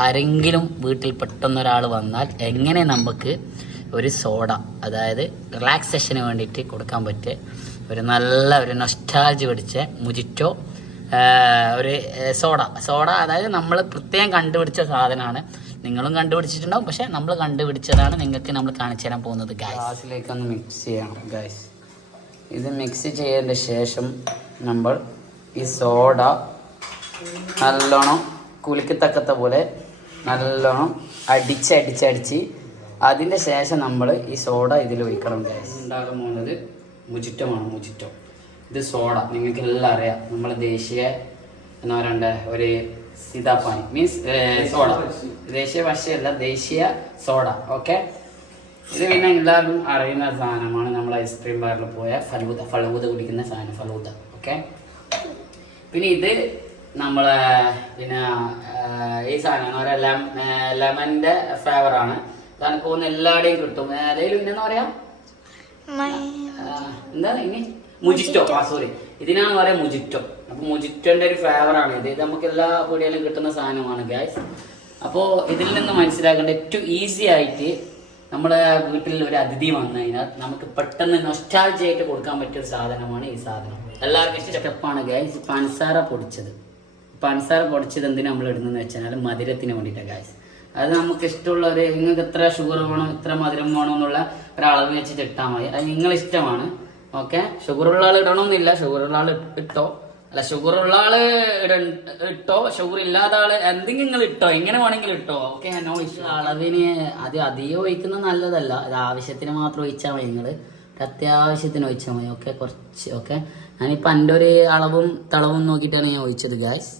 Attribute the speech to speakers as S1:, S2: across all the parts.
S1: ആരെങ്കിലും വീട്ടിൽ പെട്ടെന്ന് ഒരാൾ വന്നാൽ എങ്ങനെ നമുക്ക് ഒരു സോഡ അതായത് റിലാക്സേഷന് വേണ്ടിയിട്ട് കൊടുക്കാൻ പറ്റിയ ഒരു നല്ല ഒരു നൊസ്റ്റാൾജി പിടിച്ച മുജിറ്റോ ഒരു സോഡ. സോഡ അതായത് നമ്മൾ പ്രത്യേകം കണ്ടുപിടിച്ച സാധനമാണ്. നിങ്ങളും കണ്ടുപിടിച്ചിട്ടുണ്ടാവും. പക്ഷെ നമ്മൾ കണ്ടുപിടിച്ചതാണ് നിങ്ങൾക്ക് നമ്മൾ കാണിച്ചു തരാൻ പോകുന്നത് ഗ്യാസിലേക്ക് ഒന്ന് മിക്സ് ചെയ്യണം ഗ്യാസ് ഇത് മിക്സ് ചെയ്യേണ്ട ശേഷം നമ്മൾ ഈ സോഡ നല്ലോണം കുലുക്കത്തക്കത്ത പോലെ നല്ലോണം അടിച്ച് അടിച്ച് അടിച്ച് അതിന്റെ ശേഷം നമ്മൾ ഈ സോഡ ഇതിൽ ഒഴിക്കണം ഉണ്ടാകാൻ പോകുന്നത് മുചിറ്റമാണ് മുചിറ്റം. ഇത് സോഡ നിങ്ങൾക്ക് എല്ലാം അറിയാം. നമ്മളെ ദേശീയ എന്താ പറയണ്ട? ഒരു സീതാപ്പാനി മീൻസ് സോഡ. ദേശീയ ഭാഷയല്ല ദേശീയ സോഡ ഓക്കെ ഇത് പിന്നെ എല്ലാവരും അറിയുന്ന സാധനമാണ് നമ്മൾ ഐസ്ക്രീം ബാറിൽ പോയ ഫലൂത ഫലൂത കുടിക്കുന്ന സാധനം ഫലൂത ഓക്കെ പിന്നെ ഇത് നമ്മളെ പിന്നെ ഈ സാധനം എന്ന് പറയാ ലെമന്റെ ഫ്ലേവർ ആണ്. തനക്ക് പോകുന്ന എല്ലാവിടെയും കിട്ടും. ഏതെങ്കിലും പിന്നെ എന്താ പറയാ? ആ, എന്താണ് ഇനി? മുജിറ്റോ. ആ സോറി ഇതിനാണ് പറയാ മുജിറ്റോ. അപ്പൊ മുജിറ്റോന്റെ ഒരു ഫ്ലേവറാണ് ഇത്. ഇത് നമുക്ക് എല്ലാ പൊടിയാലും കിട്ടുന്ന സാധനമാണ് ഗ്യാസ് അപ്പോൾ ഇതിൽ നിന്ന് മനസ്സിലാക്കേണ്ട ഏറ്റവും ഈസി ആയിട്ട് നമ്മുടെ വീട്ടിൽ ഒരു അതിഥി വന്നു കഴിഞ്ഞാൽ നമുക്ക് പെട്ടെന്ന് നൊസ്റ്റാൾജി ആയിട്ട് കൊടുക്കാൻ പറ്റിയ ഒരു സാധനമാണ് ഈ സാധനം. എല്ലാവർക്കും ഇഷ്ടപ്പാണ് ഗ്യാസ് പഞ്ചസാര പൊടിച്ചത്. പഞ്ചസാര പൊടിച്ചത് എന്തിനാ നമ്മൾ ഇടുന്നതെന്ന് വെച്ചാൽ മധുരത്തിന് വേണ്ടിയിട്ടാണ് ഗായ്സ് അത് നമുക്ക് ഇഷ്ടമുള്ള ഒരു നിങ്ങൾക്ക് എത്ര ഷുഗർ വേണം എത്ര മധുരം വേണം എന്നുള്ള ഒരളവ് വെച്ചിട്ട് ഇട്ടാൽ മതി. അത് നിങ്ങൾ ഇഷ്ടമാണ്. ഓക്കെ ഷുഗർ ഉള്ള ആൾ ഇടണമെന്നില്ല. ഷുഗർ ഉള്ള ആൾ ഇട്ടോ അല്ല ഷുഗർ ഉള്ള ആൾ ഇട- ഇട്ടോ. ഷുഗർ ഇല്ലാത്ത ആൾ എന്തെങ്കിലും നിങ്ങൾ ഇട്ടോ. എങ്ങനെ വേണമെങ്കിലും ഇട്ടോ. ഓക്കെ നോ അളവിന് അത് അധികം ഒഴിക്കുന്നത് നല്ലതല്ല. അത് ആവശ്യത്തിന് മാത്രം ഒഴിച്ചാൽ മതി നിങ്ങൾ അത്യാവശ്യത്തിന് ഒഴിച്ചാൽ മതി. ഓക്കെ കുറച്ച് ഓക്കെ ഞാനിപ്പോൾ എന്റെ ഒരു അളവും തളവും നോക്കിയിട്ടാണ് ഞാൻ ഒഴിച്ചത് ഗ്യാസ്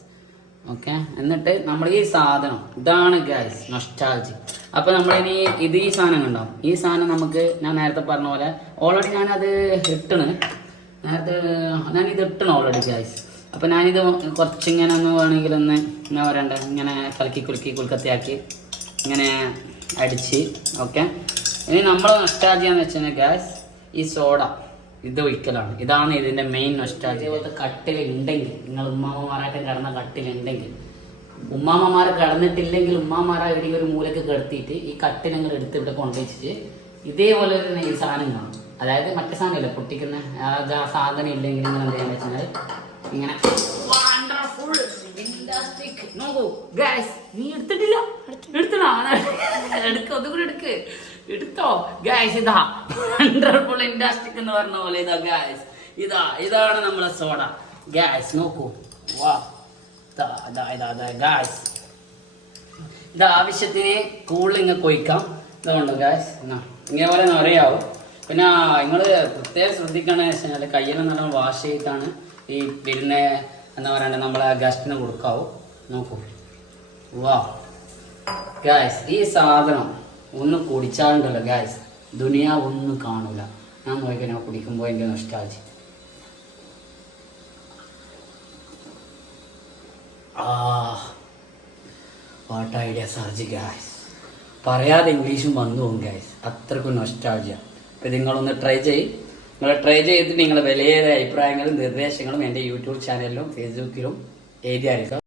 S1: ഓക്കെ എന്നിട്ട് നമ്മൾ ഈ സാധനം ഇതാണ് ഗ്യാസ് നൊസ്റ്റാൾജി അപ്പൊ ഇനി ഇത് ഈ സാധനം കണ്ടാവും ഈ സാധനം നമുക്ക് ഞാൻ നേരത്തെ പറഞ്ഞ പോലെ ഓൾറെഡി ഞാനത് ഇട്ടണ്. നേരത്തെ ഞാൻ ഇത് ഇട്ടണ് ഓൾറെഡി ഗ്യാസ് അപ്പൊ ഞാനിത് കുറച്ചിങ്ങനെ ഒന്ന് വേണമെങ്കിൽ ഒന്ന് എന്നാ പറയണ്ടേ? ഇങ്ങനെ കലക്കി കുലുക്കി കുലുക്കത്തിയാക്കി ഇങ്ങനെ അടിച്ച് ഓക്കെ ഇനി നമ്മൾ നൊസ്റ്റാൾജി എന്ന് വെച്ചാൽ ഗ്യാസ് ഈ സോഡ ഇത് ഒഴിക്കലാണ്. ഇതാണ് ഇതിന്റെ മെയിൻ നൊസ്റ്റാജി കട്ടിൽ ഉണ്ടെങ്കിൽ നിങ്ങൾ ഉമ്മാമ്മമാരായിട്ട് കിടന്ന കട്ടിലുണ്ടെങ്കിൽ ഉമ്മാമ്മമാർ കിടന്നിട്ടില്ലെങ്കിൽ ഉമ്മാമാരെ ഇവിടെ ഒരു മൂലക്ക് കിടത്തിയിട്ട് ഈ കട്ടിൽ നിങ്ങൾ എടുത്ത് ഇവിടെ കൊണ്ടുവച്ചിട്ട് ഇതേപോലെ ഒരു നെയ് സാധനം കാണും. അതായത് മറ്റേ സാധനമില്ല പൊട്ടിക്കുന്ന ആ സാധനം ഇല്ലെങ്കിൽ നിങ്ങൾ എന്ത് ചെയ്യാന്ന് വെച്ചാൽ ഇങ്ങനെ നോക്കൂ നീ എടുത്തിട്ടില്ല. എടുത്തണോ? എടുക്ക ഒന്നും കൂടി എടുക്ക്. എടുത്തോ? ഗായ്സ് ഇതാ വണ്ടർഫുൾ ഇൻഡസ്ട്രിക് എന്ന് പറഞ്ഞ പോലെ ഇതാ ഗായ്സ് ഇതാ ഇതാണ് നമ്മളെ സോഡ ഗൈസ് നോക്കൂ. വാ. ഇതാ ആവശ്യത്തിന് കൂളിങ് കൊയ്ക്കാം. ഇതുകൊണ്ട് ഇതുകൊണ്ട് എന്നാ ഇങ്ങനെ പോലെ നിറയാവും പിന്നെ നിങ്ങൾ പ്രത്യേകം ശ്രദ്ധിക്കണമെന്ന് വെച്ചാൽ കയ്യെല്ലാം നല്ല വാഷ് ചെയ്തിട്ടാണ് ഈ വരുന്ന എന്താ പറയുക നമ്മളെ ഗസ്റ്റിന് കൊടുക്കാവൂ. നോക്കൂ. വാ. ഗായ്സ് ഈ സാധനം ഒന്ന് കുടിച്ചാലുണ്ടല്ലോ ഗ്യാസ് ദുനിയ ഒന്നും കാണൂല. ഞാൻ നോക്കി ഞാൻ കുടിക്കുമ്പോൾ എന്റെ നൊസ്റ്റാൾജി ആ വാട്ട് ഐഡിയ സർജി ഗ്യാസ് പറയാതെ ഇംഗ്ലീഷും വന്നു പോകും ഗ്യാസ് അത്രക്കും നൊസ്റ്റാൾജിയ അപ്പം നിങ്ങളൊന്ന് ട്രൈ ചെയ്യും. നിങ്ങൾ ട്രൈ ചെയ്തിട്ട് നിങ്ങളുടെ വിലയേറെ അഭിപ്രായങ്ങളും നിർദ്ദേശങ്ങളും എന്റെ യൂട്യൂബ് ചാനലിലും ഫേസ്ബുക്കിലും എഴുതി അറിയിക്കുക